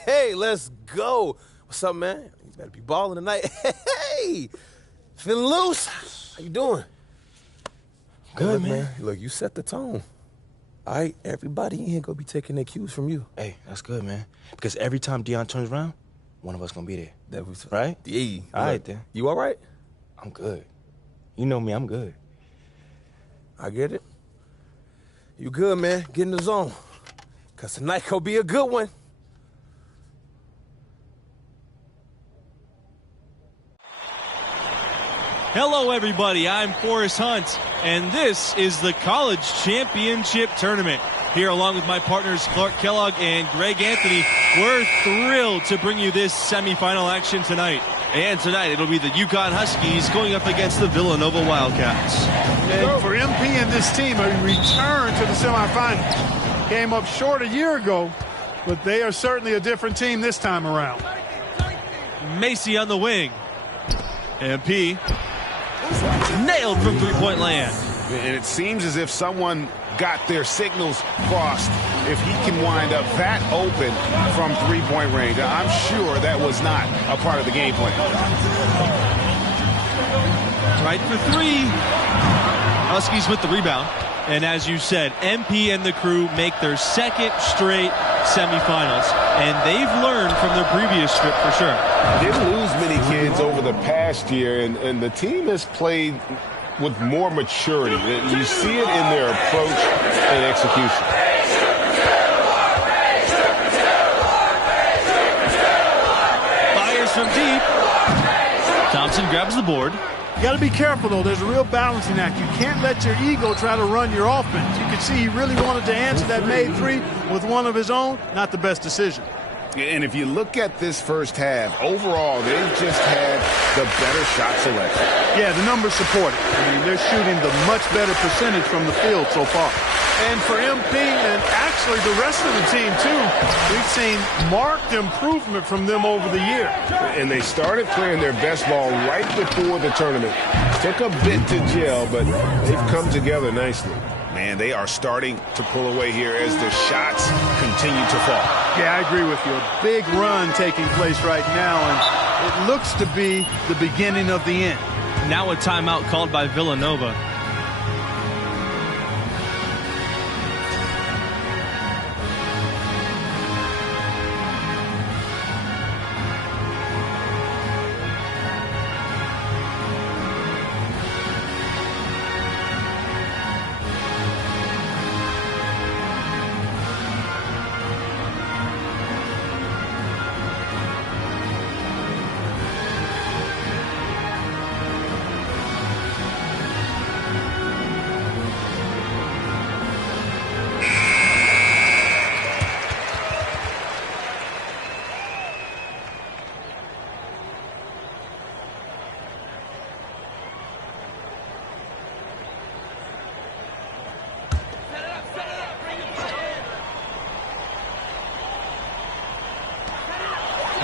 Hey, let's go. What's up, man? You better be balling tonight. Hey, feeling loose? How you doing? Good, Hey, man. Look, you set the tone. All right, everybody in here gonna be taking their cues from you. Hey, that's good, man. Because every time Dion turns around, one of us gonna be there. That was right. Yeah. All right, then. You all right? I'm good. You know me, I'm good. I get it. You good, man? Get in the zone. Cause tonight gonna be a good one. Hello, everybody. I'm Forrest Hunt, and this is the College Championship Tournament. Here, along with my partners Clark Kellogg and Greg Anthony, we're thrilled to bring you this semifinal action tonight. And tonight, it'll be the UConn Huskies going up against the Villanova Wildcats. And for MP and this team, a return to the semifinals. Came up short a year ago, but they are certainly a different team this time around. Macy on the wing. MP nailed from three-point land. And it seems as if someone got their signals crossed. If he can wind up that open from three-point range, I'm sure that was not a part of the game plan. Right for three. Huskies with the rebound. And as you said, MP and the crew make their second straight semifinals. And they've learned from their previous trip for sure. Didn't lose many kids over the past year, and the team has played with more maturity. You see it in their approach and execution. Fires from deep. Thompson grabs the board. You got to be careful, though. There's a real balancing act. You can't let your ego try to run your offense. You can see he really wanted to answer that made three with one of his own. Not the best decision. And if you look at this first half, overall, they've just had the better shot selection. Yeah, the numbers support it. I mean, they're shooting the much better percentage from the field so far. And for MP and actually the rest of the team, too, we've seen marked improvement from them over the year. And they started playing their best ball right before the tournament. Took a bit to gel, but they've come together nicely. Man, they are starting to pull away here as the shots continue to fall. Yeah, I agree with you. A big run taking place right now, and it looks to be the beginning of the end. Now a timeout called by Villanova.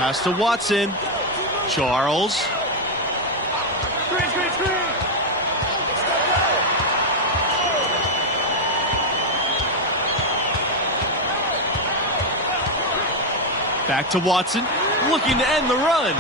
Pass to Watson. Charles. Back to Watson, looking to end the run.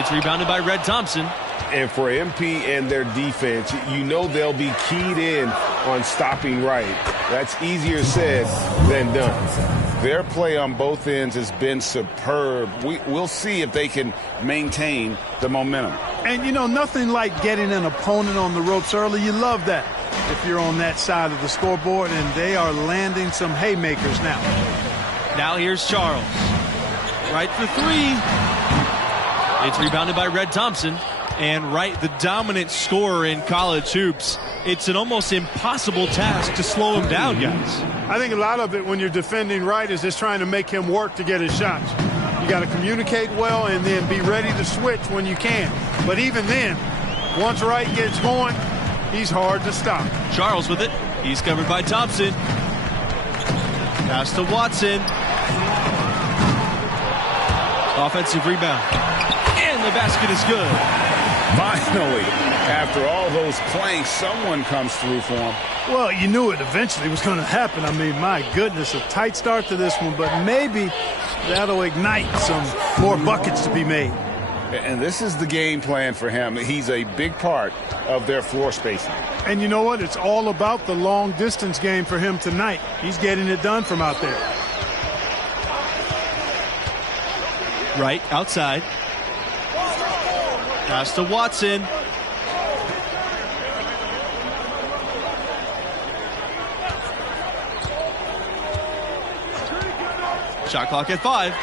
It's rebounded by Red Thompson. And for MP and their defense, you know they'll be keyed in on stopping right. That's easier said than done. Their play on both ends has been superb. We'll see if they can maintain the momentum. And, you know, nothing like getting an opponent on the ropes early. You love that if you're on that side of the scoreboard, and they are landing some haymakers now. Now here's Charles. Right for three. It's rebounded by Red Thompson. And Wright, the dominant scorer in college hoops, it's an almost impossible task to slow him down, guys. I think a lot of it when you're defending Wright is just trying to make him work to get his shots. You got to communicate well and then be ready to switch when you can. But even then, once Wright gets going, he's hard to stop. Charles with it. He's covered by Thompson. Pass to Watson. Offensive rebound. And the basket is good. Finally, after all those planks, someone comes through for him. Well, you knew it eventually was going to happen. I mean, my goodness, a tight start to this one, but maybe That'll ignite some more buckets to be made. And this is the game plan for him. He's a big part of their floor spacing. And you know what? It's all about the long distance game for him tonight. He's getting it done from out there. Right, outside. Pass to Watson. Shot clock at 5.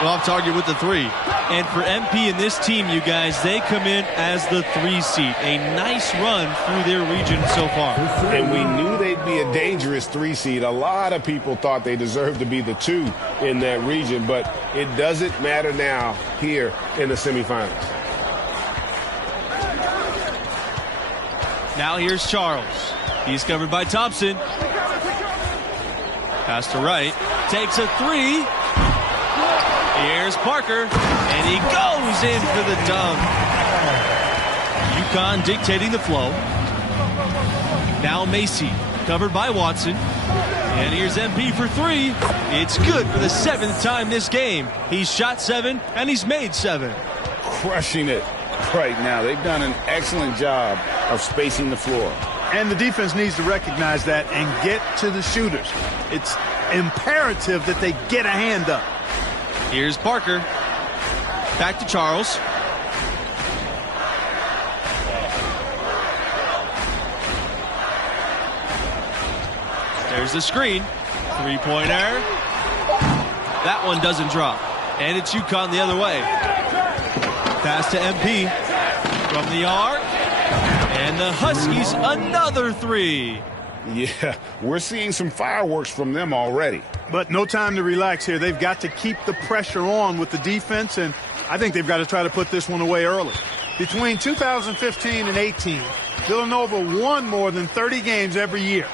Off target with the 3. And for MP and this team, you guys, they come in as the 3 seed. A nice run through their region so far. And we knew they'd be a dangerous 3 seed. A lot of people thought they deserved to be the 2 in that region, but it doesn't matter now here in the semifinals. Now here's Charles. He's covered by Thompson. Pass to right. Takes a 3. Here's Parker, and he goes in for the dunk. UConn dictating the flow. Now Macy, covered by Watson. And here's MP for 3. It's good for the 7th time this game. He's shot 7, and he's made 7. Crushing it right now. They've done an excellent job of spacing the floor. And the defense needs to recognize that and get to the shooters. It's imperative that they get a hand up. Here's Parker. Back to Charles. There's the screen. 3-pointer. That one doesn't drop. And it's UConn the other way. Pass to MP. From the arc. And the Huskies another 3. Yeah, we're seeing some fireworks from them already. But no time to relax here. They've got to keep the pressure on with the defense, and I think they've got to try to put this one away early. Between 2015 and 18, Villanova won more than 30 games every year.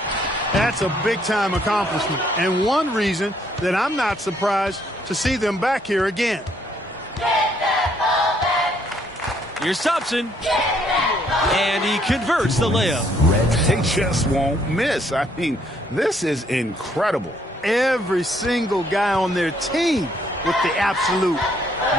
That's a big-time accomplishment, and one reason that I'm not surprised to see them back here again. Here's Thompson, and he converts the layup. They just won't miss. I mean, this is incredible. Every single guy on their team with the absolute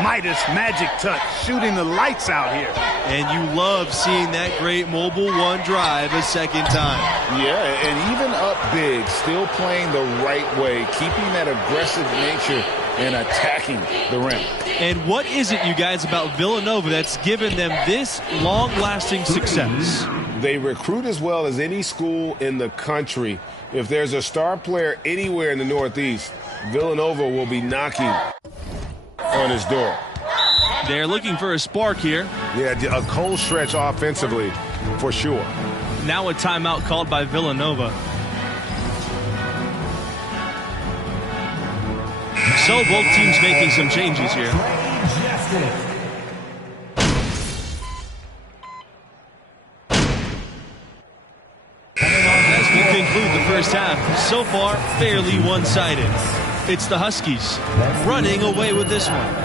Midas magic touch, shooting the lights out here. And you love seeing that great mobile 1 drive a second time. Yeah, and even up big, still playing the right way, keeping that aggressive nature and attacking the rim. And what is it, you guys, about Villanova that's given them this long-lasting success? They recruit as well as any school in the country. If there's a star player anywhere in the Northeast, Villanova will be knocking on his door. They're looking for a spark here. Yeah, a cold stretch offensively, for sure. Now a timeout called by Villanova. So both teams making some changes here. As we conclude the first half, so far fairly one-sided. It's the Huskies running away with this one.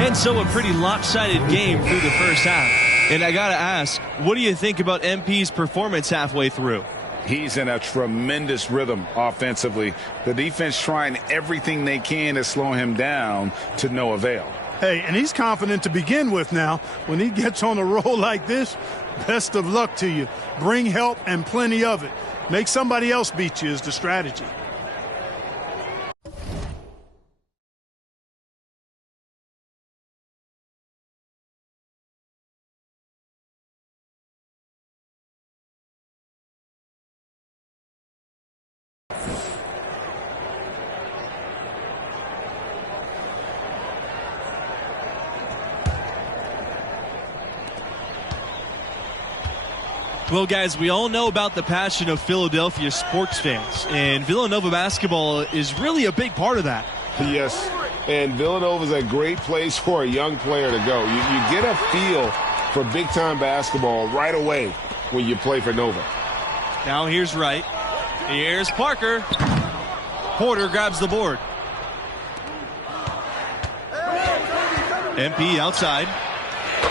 And so a pretty lopsided game through the first half. And I gotta ask, what do you think about MP's performance halfway through? He's in a tremendous rhythm offensively. The defense trying everything they can to slow him down to no avail. Hey, and he's confident to begin with now. When he gets on a roll like this, best of luck to you. Bring help and plenty of it. Make somebody else beat you is the strategy. Well, guys, we all know about the passion of Philadelphia sports fans, and Villanova basketball is really a big part of that. Yes, and Villanova is a great place for a young player to go. You get a feel for big-time basketball right away when you play for Nova. Now here's Wright. Here's Parker. Porter grabs the board. MP outside.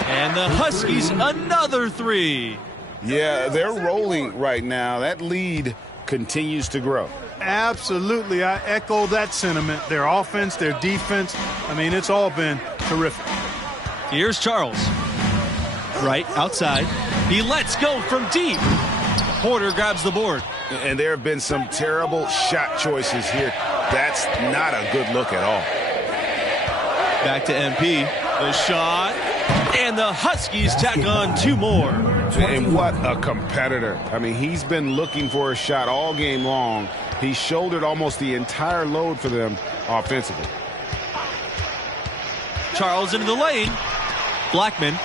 And the Huskies another 3. Yeah, they're rolling right now. That lead continues to grow. Absolutely. I echo that sentiment. Their offense, their defense, I mean, it's all been terrific. Here's Charles. Right outside. He lets go from deep. Porter grabs the board. And there have been some terrible shot choices here. That's not a good look at all. Back to MP. The shot. And the Huskies tack on 2 more. And what a competitor. I mean, he's been looking for a shot all game long. He shouldered almost the entire load for them offensively. Charles into the lane. Blackman.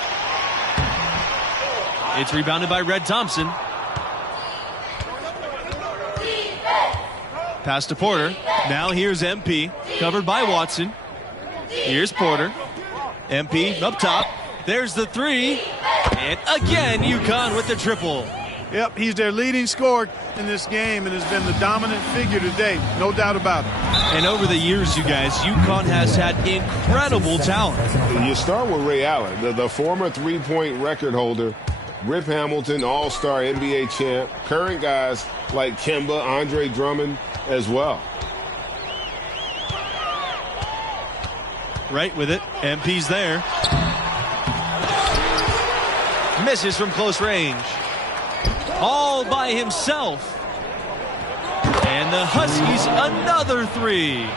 It's rebounded by Red Thompson. Pass to Porter. Now here's MP. Covered by Watson. Here's Porter. MP up top. There's the 3. And again, UConn with the triple. Yep, he's their leading scorer in this game and has been the dominant figure today. No doubt about it. And over the years, you guys, UConn has had incredible talent. You start with Ray Allen, the former three-point record holder. Rip Hamilton, all-star NBA champ. Current guys like Kemba, Andre Drummond as well. Right with it. MP's there. Misses from close range. All by himself. And the Huskies another 3.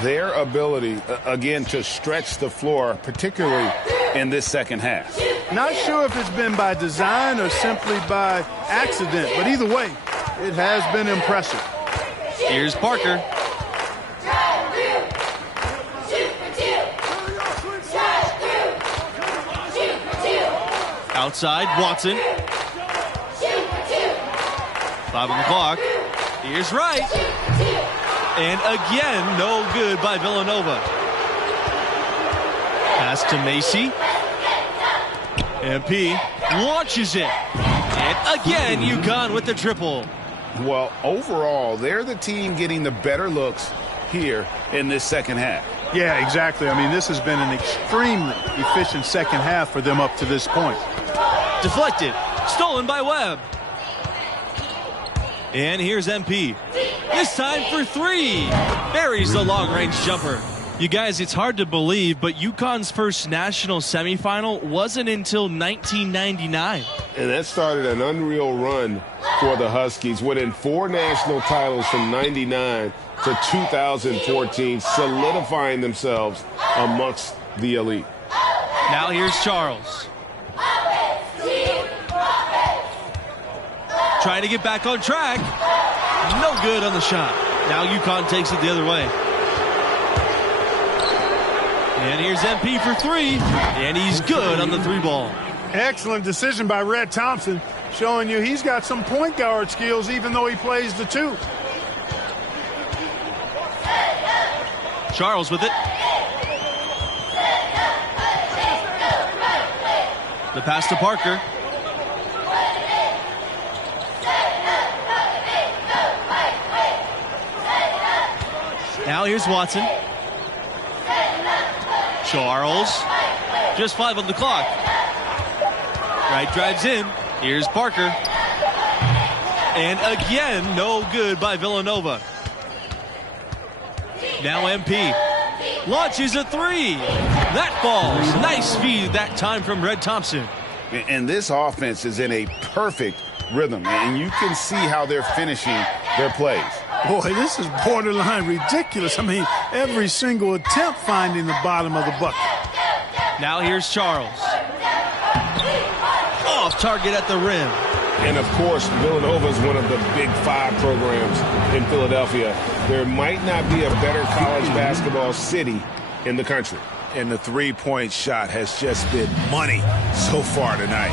Their ability, again, to stretch the floor, particularly in this second half. Not sure if it's been by design or simply by accident, but either way, it has been impressive. Here's Parker. Outside, Watson. 5 on the clock. Here's Wright. And again, no good by Villanova. Pass to Macy. MP launches it. And again, UConn with the triple. Well, overall, they're the team getting the better looks here in this second half. Yeah, exactly. I mean, this has been an extremely efficient second half for them up to this point. Deflected. Stolen by Webb. And here's MP. This time for 3. Buries the long-range jumper. You guys, it's hard to believe, but UConn's first national semifinal wasn't until 1999. And that started an unreal run for the Huskies, winning 4 national titles from 99 to 2014, solidifying themselves amongst the elite. Now here's Charles. Trying to get back on track. No good on the shot. Now UConn takes it the other way. And here's MP for 3. And he's good on the 3 ball. Excellent decision by Red Thompson, showing you he's got some point guard skills even though he plays the 2. Charles with it. The pass to Parker. Now here's Watson. Charles. Just 5 on the clock. Wright drives in. Here's Parker. And again, no good by Villanova. Now MP. Launches a 3. That falls. Nice feed that time from Red Thompson. And this offense is in a perfect rhythm, and you can see how they're finishing their plays. Boy, this is borderline ridiculous. I mean, every single attempt finding the bottom of the bucket. Now here's Charles. Off target at the rim. And, of course, Villanova is one of the Big 5 programs in Philadelphia. There might not be a better college basketball city in the country. And the three-point shot has just been money so far tonight.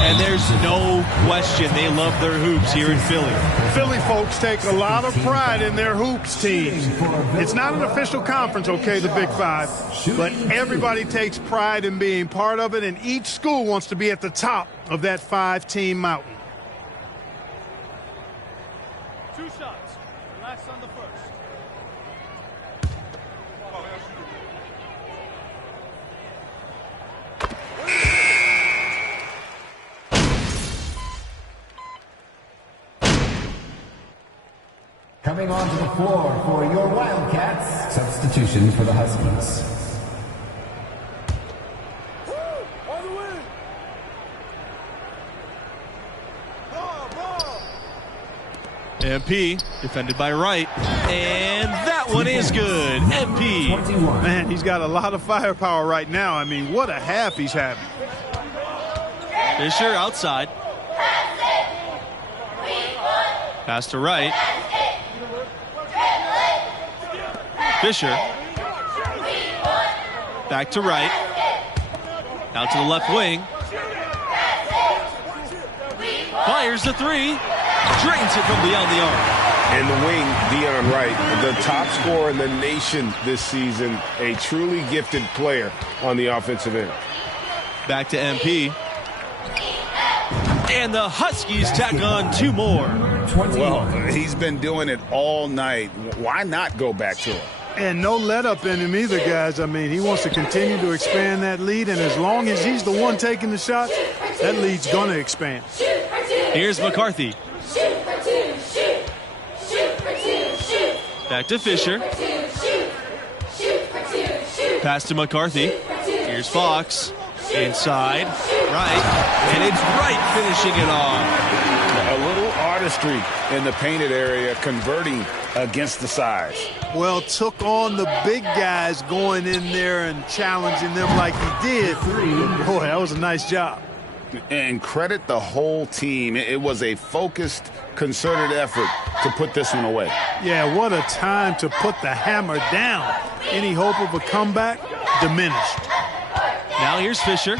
And there's no question they love their hoops here in Philly. Philly folks take a lot of pride in their hoops teams. It's not an official conference, okay, the Big 5, but everybody takes pride in being part of it, and each school wants to be at the top of that 5-team mountain. 2 shots. Relax on the first. Coming onto the floor for your Wildcats, substitution for the Huskies. MP, defended by Wright, and that one is good. MP. Man, he's got a lot of firepower right now. I mean, what a half he's having. Fisher outside. Pass to Wright. Fisher. Back to Wright. Out to the left wing. Fires the three. Drains it from beyond the arc. And the wing, Dion Wright, the top scorer in the nation this season, a truly gifted player on the offensive end. Back to MP. And the Huskies tack on 2 more. Well, he's been doing it all night. Why not go back to it? And no let up in him either, guys. I mean, he wants to continue to expand that lead, and as long as he's the one taking the shots, that lead's going to expand. Here's McCarthy. Back to Fisher. Pass to McCarthy. Here's Fox. Inside. Wright. And it's Wright finishing it off. A little artistry in the painted area, converting against the size. Well, took on the big guys going in there and challenging them like he did. Boy, that was a nice job. And credit the whole team. It was a focused, concerted effort to put this one away. Yeah, what a time to put the hammer down. Any hope of a comeback? Diminished. Now here's Fisher.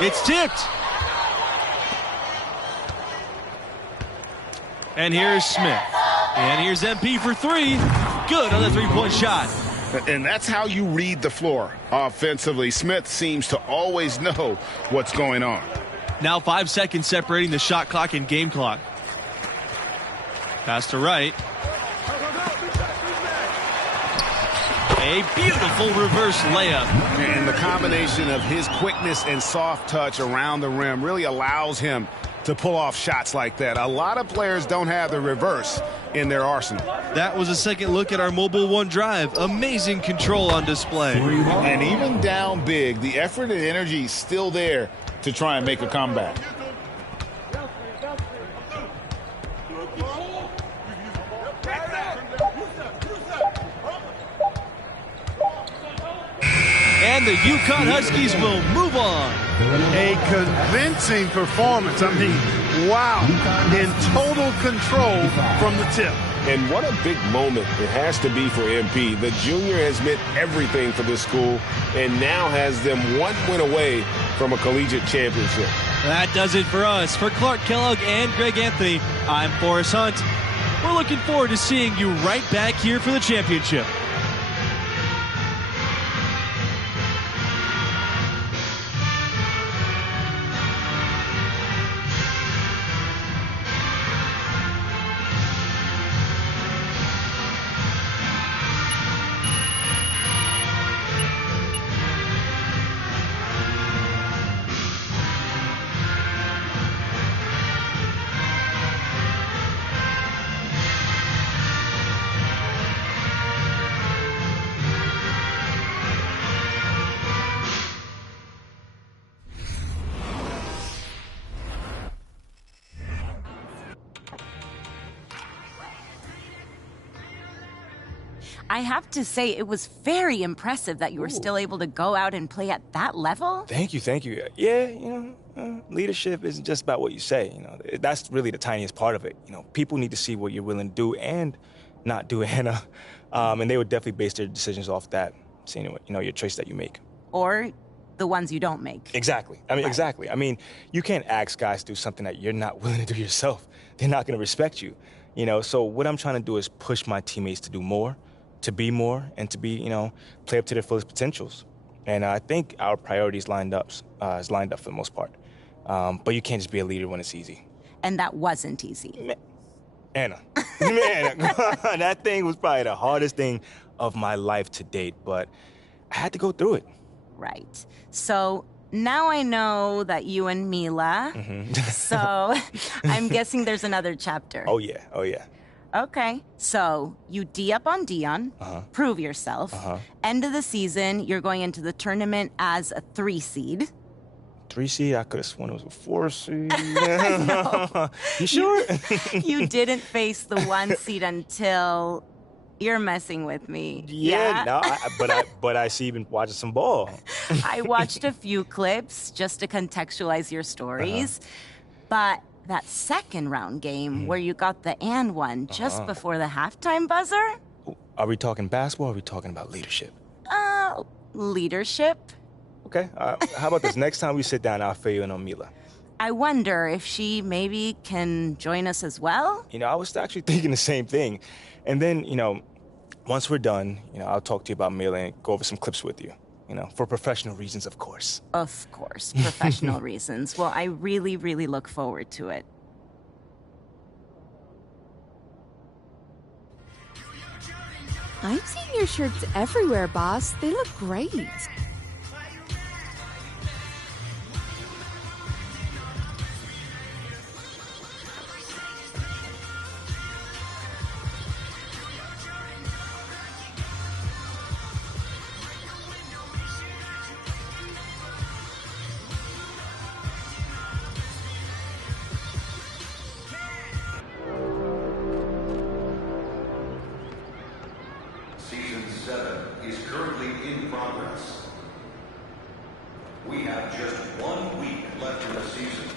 It's tipped. And here's Smith. And here's MP for 3. Good on the 3-point shot. And that's how you read the floor offensively. Smith seems to always know what's going on. Now 5 seconds separating the shot clock and game clock. Pass to Wright. A beautiful reverse layup. And the combination of his quickness and soft touch around the rim really allows him to pull off shots like that. A lot of players don't have the reverse in their arsenal. That was a second look at our Mobile One drive. Amazing control on display. And even down big, the effort and energy is still there to try and make a comeback. And the UConn Huskies will move on. A convincing performance. I mean, wow. In total control from the tip. And what a big moment it has to be for MP. The junior has meant everything for this school and now has them 1 win away from a collegiate championship. That does it for us. For Clark Kellogg and Greg Anthony, I'm Forrest Hunt. We're looking forward to seeing you right back here for the championship. I have to say, it was very impressive that you were still able to go out and play at that level. Thank you, thank you. Yeah, leadership isn't just about what you say. That's really the tiniest part of it. People need to see what you're willing to do and not do, Anna. And they would definitely base their decisions off that, seeing your choice that you make. Or the ones you don't make. Exactly. Exactly. You can't ask guys to do something that you're not willing to do yourself. They're not going to respect you. So what I'm trying to do is push my teammates to do more, to be more, and to be, play up to their fullest potentials. And I think our priorities is lined up for the most part. But you can't just be a leader when it's easy. And that wasn't easy. Anna, that thing was probably the hardest thing of my life to date, but I had to go through it. Right. So now I know that you and Mila. So I'm guessing there's another chapter. Oh, yeah. Oh, yeah. Okay. So you D up on Dion, prove yourself. End of the season, you're going into the tournament as a 3 seed. 3 seed? I could have sworn it was a 4 seed. No. You sure? You didn't face the 1 seed until you're messing with me. Yeah, no, but I see you've been watching some ball. I watched a few clips just to contextualize your stories. But that second round game where you got the and one just before the halftime buzzer? Are we talking basketball or are we talking about leadership? Leadership. Okay, how about this? Next time we sit down, I'll fill you in on Mila. I wonder if she maybe can join us as well? You know, I was actually thinking the same thing. And then, once we're done, I'll talk to you about Mila and go over some clips with you. For professional reasons, of course. Of course, professional reasons. Well, I really, really look forward to it. I'm seeing your shirts everywhere, boss. They look great. Season 7 is currently in progress. We have just 1 week left in the season.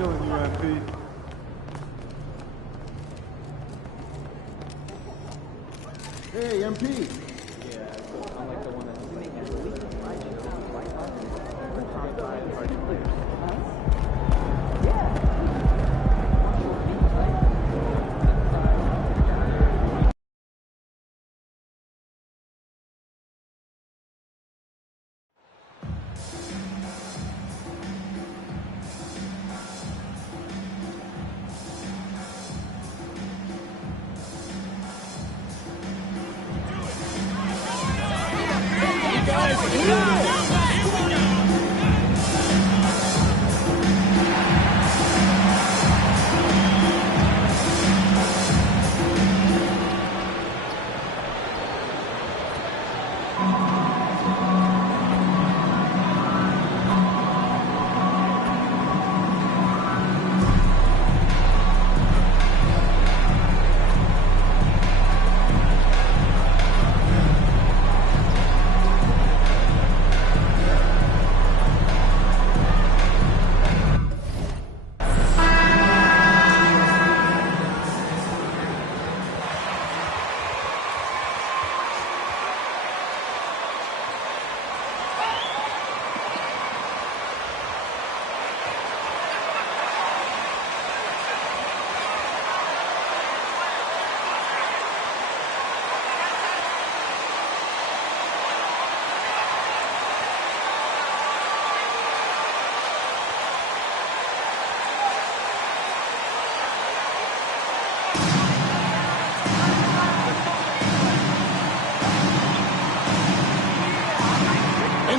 Feeling you, MP. Hey, MP. guys. Go!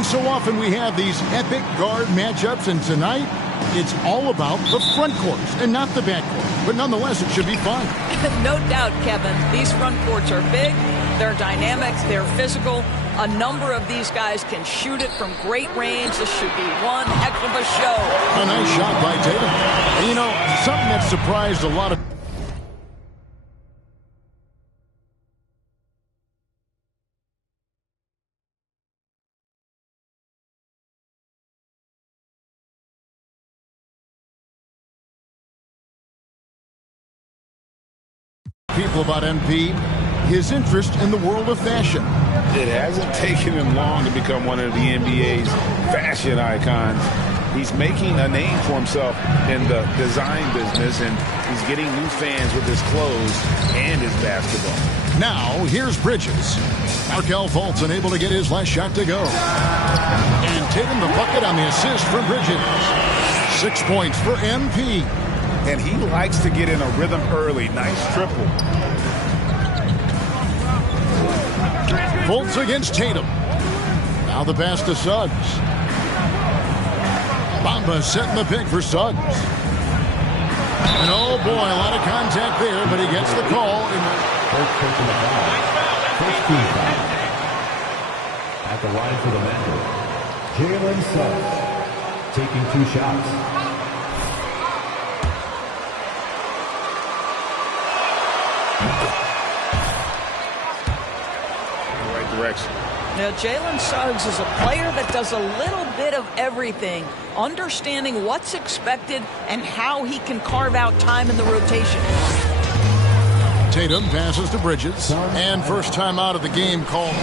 So often we have these epic guard matchups, and tonight it's all about the front courts and not the back court. But nonetheless, it should be fun. No doubt, Kevin. These front courts are big, they're dynamic, they're physical. A number of these guys can shoot it from great range. This should be one heck of a show. A nice shot by Tatum. And you know, something that surprised a lot of people about MP, his interest in the world of fashion. It hasn't taken him long to become one of the NBA's fashion icons. He's making a name for himself in the design business, and he's getting new fans with his clothes and his basketball. Now, here's Bridges. Markelle Fultz unable to get his last shot to go. And Tatum the bucket on the assist from Bridges. 6 points for MP. And he likes to get in a rhythm early. Nice triple. Fultz against Tatum. Now the pass to Suggs. Bamba setting the pick for Suggs. And oh boy, a lot of contact there, but he gets the call. First personal foul. First team foul. At the line for the Magic, Jalen Suggs taking 2 shots. Direction. Now, Jalen Suggs is a player that does a little bit of everything, understanding what's expected and how he can carve out time in the rotation. Tatum passes to Bridges, and first time out of the game called.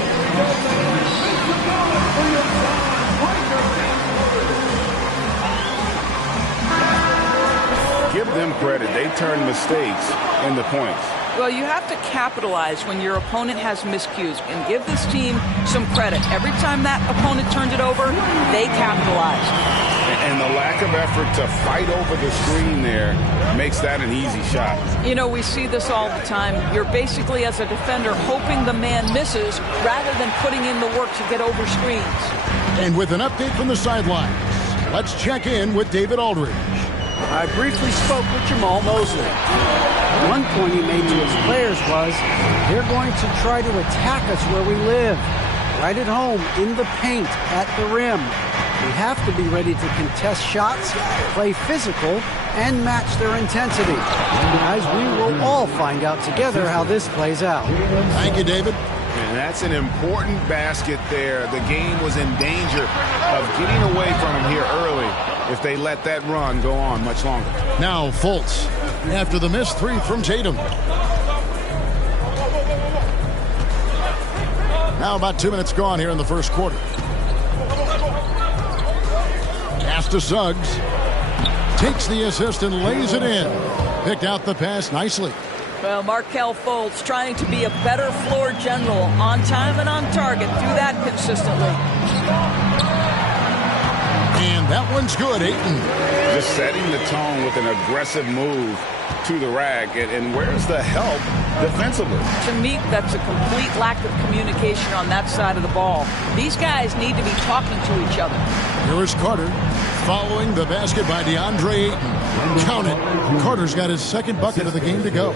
Give them credit. They turn mistakes into points. Well, you have to capitalize when your opponent has miscues, and give this team some credit. Every time that opponent turned it over, they capitalized. And the lack of effort to fight over the screen there makes that an easy shot. You know, we see this all the time. You're basically, as a defender, hoping the man misses rather than putting in the work to get over screens. And with an update from the sidelines, let's check in with David Aldridge. I briefly spoke with Jamal Mosley. One point he made to his players was, they're going to try to attack us where we live, right at home, in the paint, at the rim. We have to be ready to contest shots, play physical, and match their intensity. And guys, we will all find out together how this plays out. Thank you, David. And that's an important basket there. The game was in danger of getting away from him here early if they let that run go on much longer. Now Fultz, after the missed 3 from Tatum. Now about 2 minutes gone here in the first quarter. Pass to Suggs. Takes the assist and lays it in. Picked out the pass nicely. Well, Markelle Fultz trying to be a better floor general, on time and on target. Do that consistently. And that one's good, Ayton. Just setting the tone with an aggressive move to the rack. And where's the help defensively? To me, that's a complete lack of communication on that side of the ball. These guys need to be talking to each other. Here is Carter following the basket by DeAndre Ayton. Count it. Carter's got his second bucket of the game to go.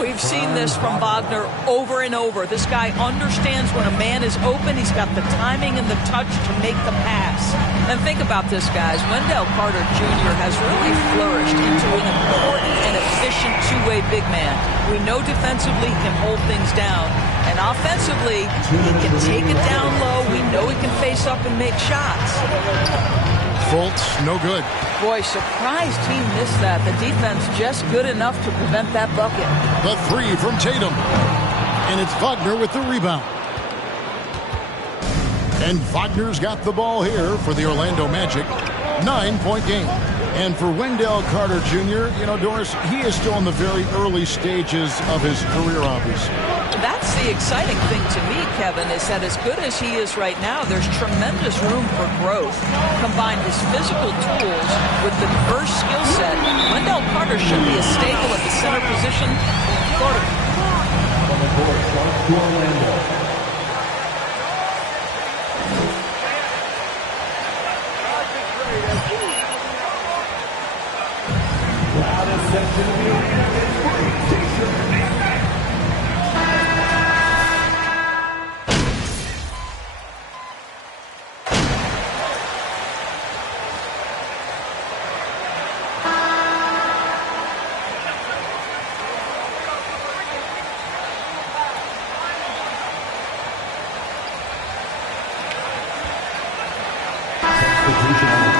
We've seen this from Wagner over and over. This guy understands when a man is open. He's got the timing and the touch to make the pass. And think about this, guys. Wendell Carter Jr. has really flourished into an important and efficient two-way big man. We know defensively he can hold things down. And offensively, he can take it down low. We know he can face up and make shots. Fultz, no good. Boy, surprised he missed that. The defense just good enough to prevent that bucket. The three from Tatum. And it's Wagner with the rebound. And Wagner's got the ball here for the Orlando Magic. 9-point game. And for Wendell Carter Jr., you know, Doris, he is still in the very early stages of his career, obviously. That's the exciting thing to me, Kevin, is that as good as he is right now, there's tremendous room for growth. Combine his physical tools with the diverse skill set, Wendell Carter should be a staple at the center position going forward.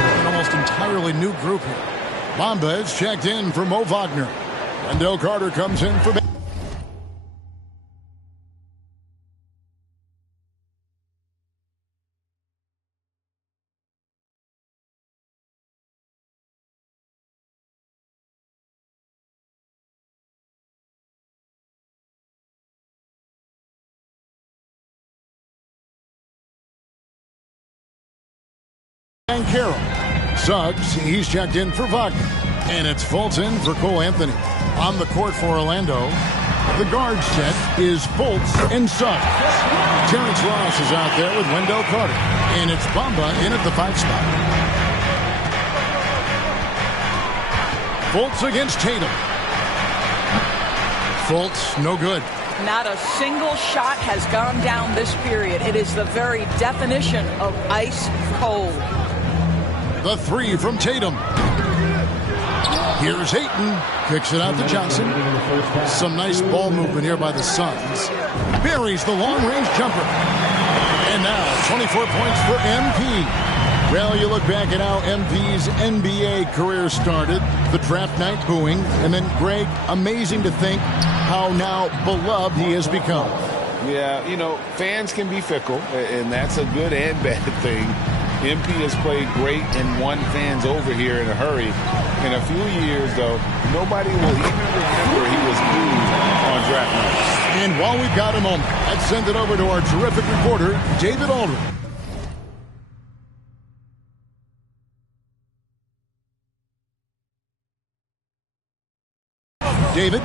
An almost entirely new group here. Bamba is checked in for Mo Wagner. Wendell Carter comes in for... And Carroll. Suggs, he's checked in for Wagner. And it's Fultz in for Cole Anthony. On the court for Orlando, the guard set is Fultz and Suggs. Terrence Ross is out there with Wendell Carter. And it's Bamba in at the 5 spot. Fultz against Tatum. Fultz, no good. Not a single shot has gone down this period. It is the very definition of ice cold. The three from Tatum. Here's Ayton. Kicks it out to Johnson. Some nice ball movement here by the Suns. Buries the long-range jumper. And now 24 points for MP. Well, you look back at how MP's NBA career started. The draft night booing. And then, Greg, amazing to think how now beloved he has become. Yeah, you know, fans can be fickle, and that's a good and bad thing. MP has played great and won fans over here in a hurry. In a few years, though, nobody will even remember he was booed on draft night. And while we've got a moment, let's send it over to our terrific reporter, David Aldridge. David?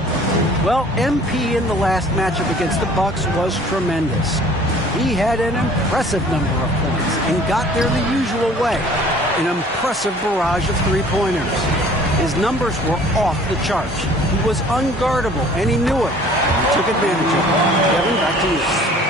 Well, MP in the last matchup against the Bucks was tremendous. He had an impressive number of points and got there the usual way. An impressive barrage of three-pointers. His numbers were off the charts. He was unguardable, and he knew it. He took advantage of it. Kevin, back to you.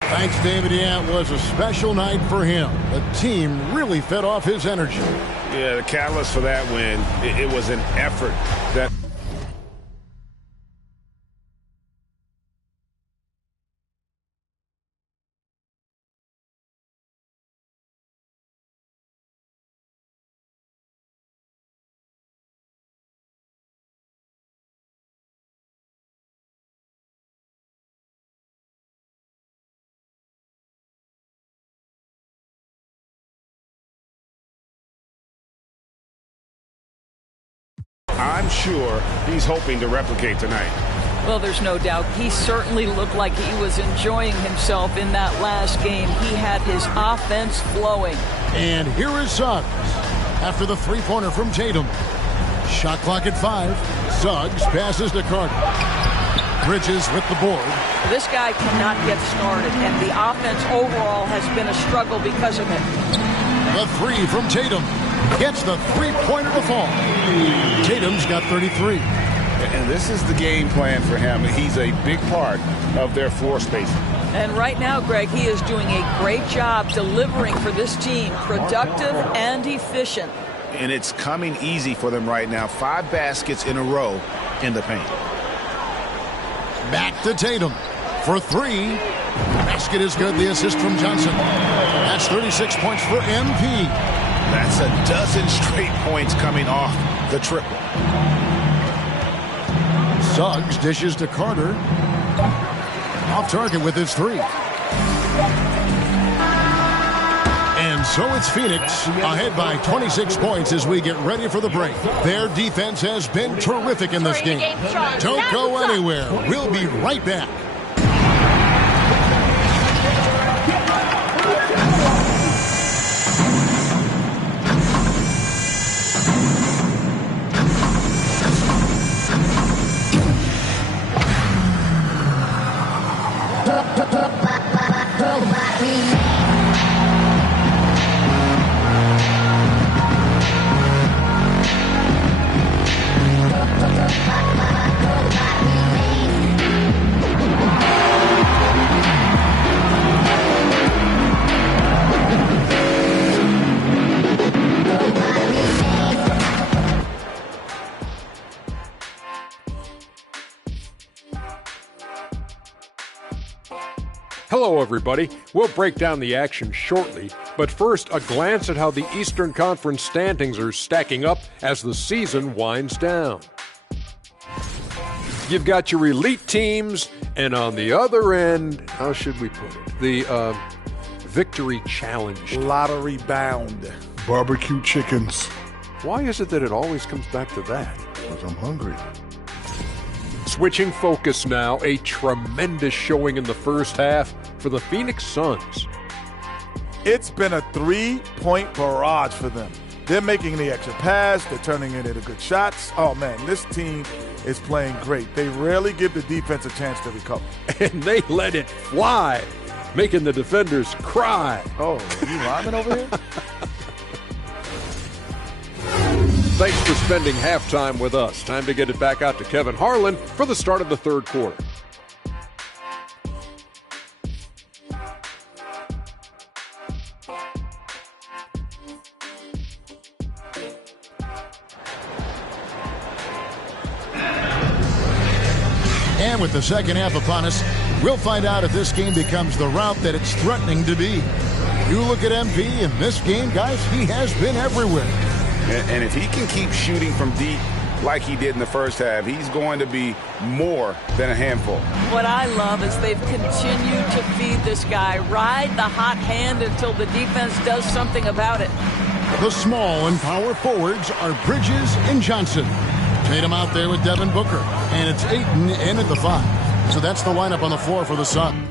Thanks, David. Yeah, it was a special night for him. The team really fed off his energy. Yeah, the catalyst for that win, it was an effort that I'm sure he's hoping to replicate tonight. Well, there's no doubt. He certainly looked like he was enjoying himself in that last game. He had his offense flowing. And here is Suggs after the three-pointer from Tatum. Shot clock at 5. Suggs passes to Carter. Bridges with the board. This guy cannot get started, and the offense overall has been a struggle because of it. The three from Tatum gets the three-pointer to fall. Tatum's got 33. And this is the game plan for him. He's a big part of their floor spacing. And right now, Greg, he is doing a great job delivering for this team, productive and efficient. And it's coming easy for them right now. 5 baskets in a row in the paint. Back to Tatum for 3. Basket is good. The assist from Johnson. That's 36 points for MP. That's a dozen straight points coming off the triple. Suggs dishes to Carter. Off target with his 3. And so it's Phoenix ahead by 26 points as we get ready for the break. Their defense has been terrific in this game. Don't go anywhere. We'll be right back. Hello, everybody. We'll break down the action shortly, but first, a glance at how the Eastern Conference standings are stacking up as the season winds down. You've got your elite teams, and on the other end, how should we put it? The victory challenge. Lottery bound. Barbecue chickens. Why is it that it always comes back to that? Because I'm hungry. Switching focus now, a tremendous showing in the first half for the Phoenix Suns. It's been a 3-point barrage for them. They're making the extra pass. They're turning it into good shots. Oh, man, this team is playing great. They rarely give the defense a chance to recover. And they let it fly, making the defenders cry. Oh, are you rhyming over here? Thanks for spending halftime with us. Time to get it back out to Kevin Harlan for the start of the third quarter. And with the second half upon us, we'll find out if this game becomes the route that it's threatening to be. You look at MP in this game, guys, he has been everywhere. And if he can keep shooting from deep like he did in the first half, he's going to be more than a handful. What I love is they've continued to feed this guy, ride the hot hand until the defense does something about it. The small and power forwards are Bridges and Johnson. Tatum out there with Devin Booker. And it's Ayton in at the 5. So that's the lineup on the floor for the Suns.